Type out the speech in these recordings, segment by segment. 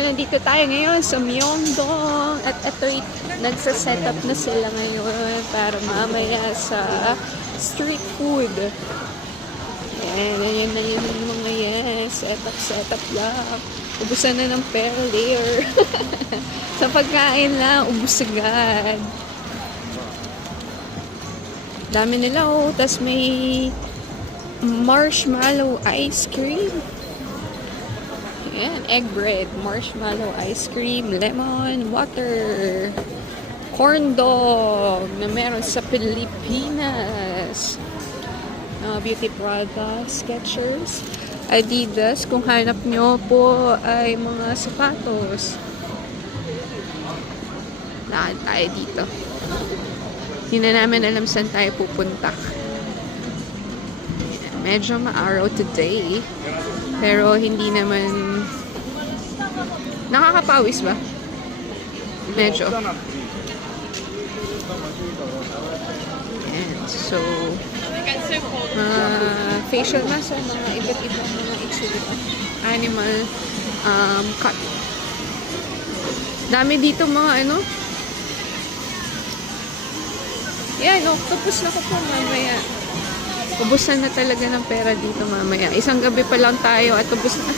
nandito tayo ngayon sa Myeongdong. At ito'y nagsa-setup na sila ngayon para mamaya sa street food. Ayan na yun yung mga setup lang. Ubusan na ng pera later. Sa pagkain lang, ubus agad. Dami nila tas may marshmallow ice cream. Ayan, egg bread, marshmallow ice cream, lemon, water, corn dog na meron sa Pilipinas. Beauty products, Skechers, Adidas. Kung hanap nyo po ay mga sapatos. Lakad tayo dito. Hindi na namin alam saan tayo pupunta. Medyo maaraw today. Pero hindi naman... Nakakapawis ba? Medyo. And so... facial mask, mga iba't ibang mga itsura. Animal cut. Dami dito mga ano. Yan, octopus na ko po mamaya. Ubusan na talaga ng pera dito mamaya. Isang gabi pa lang tayo at ubus na.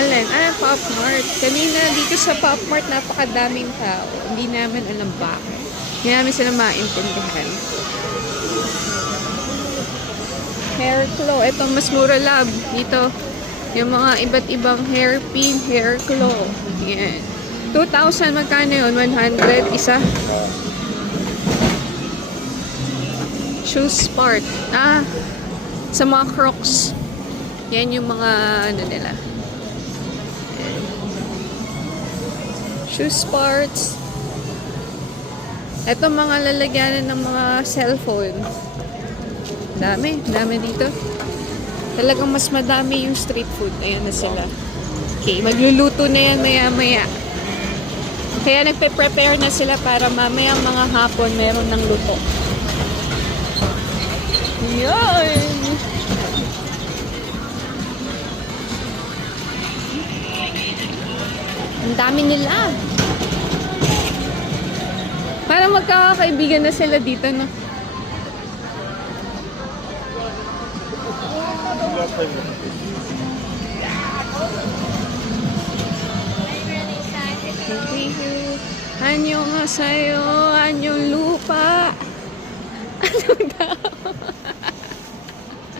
Alin? Pop Mart. Kanina dito sa Pop Mart napakadaming tao. Hindi namin alam bakit. Hindi namin sila maintindihan. Hair claw. Ito mas mura lab. Dito. Yung mga iba't ibang hairpin, hair claw. Yan. 2,000 magkano yun? 100 isa. Shoes part. Sa mga Crocs. Yan yung mga ano nila. Shoes parts. Ito mga lalagyanan ng mga cellphone. Dami dito. Talagang mas madami yung street food. Ayan na sila. Okay, magluluto na yan maya-maya. Kaya nagpe-prepare na sila para mamaya mga hapon meron ng luto. Yan! Ang dami nila. Parang magkakaibigan na sila dito, no? Anyo nga sa'yo, anyong lupa. Anong